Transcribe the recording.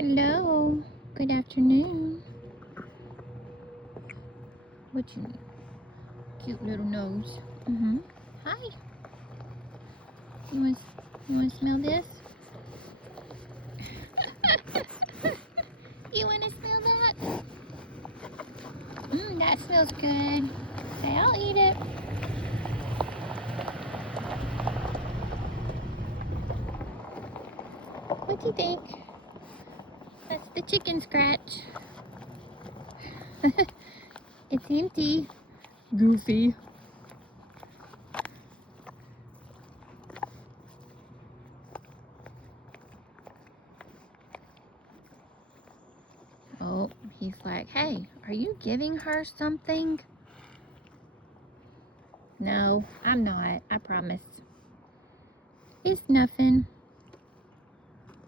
Hello. Good afternoon. What you need? Cute little nose. Hi. You want to smell this? You want to smell that? That smells good. Say, I'll eat it. What do you think? That's the chicken scratch. It's empty. Goofy. Oh, he's like, hey, are you giving her something? No, I'm not. I promise. It's nothing.